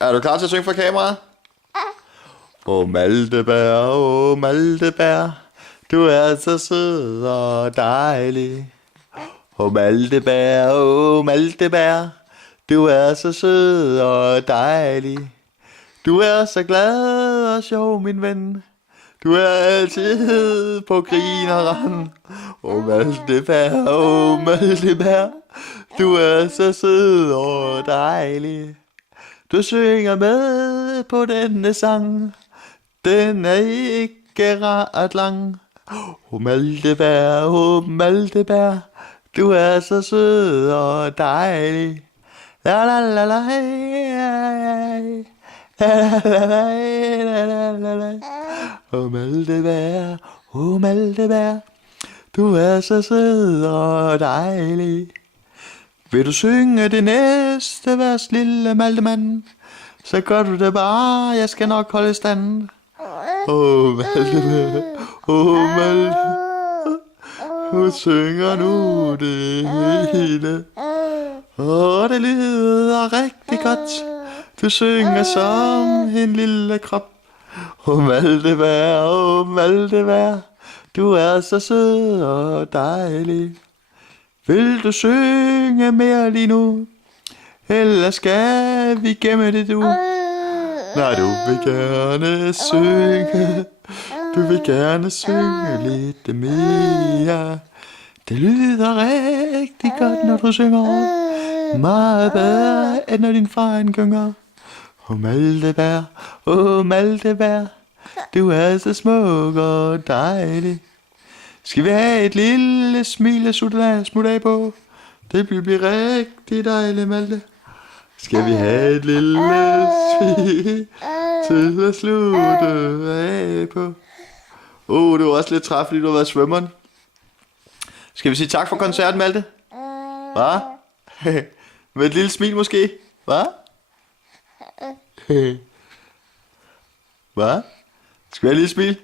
Er du klar til at synge for kameraet? Åh Maltebær, Maltebær, du er så sød og dejlig. Åh Maltebær, Maltebær, du er så sød og dejlig. Du er så glad og sjov, min ven. Du er altid på grineren. Åh Maltebær, Maltebær, du er så sød og dejlig. Du synger med på denne sang. Den er ikke ret lang. Åh Maltebær, du er så sød og dejlig. La la la la la la la la. Åh Maltebær, du er så sød og dejlig. Vil du synge det næste vers, lille Maltemand? Så gør du det bare, jeg skal nok holde stand. Åh Maltebær, Maltebær, du synger nu det hele. Det lyder rigtig godt. Du synger som en lille krop. Maltebær, du er så sød og dejlig. Vil du synge mere lige nu? Eller skal vi gemme det du? Nej, du vil gerne synge. Du vil gerne synge lidt mere. Det lyder rigtig godt, når du synger. Meget bedre, end når din far han gynger. Åh Maltebær, du er så smuk og dejlig. Skal vi have et lille smil at smutte af på? Det bliver rigtig dejligt, Malte. Skal vi have et lille smil til at slutte af på? Det var også lidt træt, fordi du har været svømmeren. Skal vi sige tak for koncerten, Malte? Hva? Med et lille smil måske? Hva? Hva? Skal vi have et lille smil?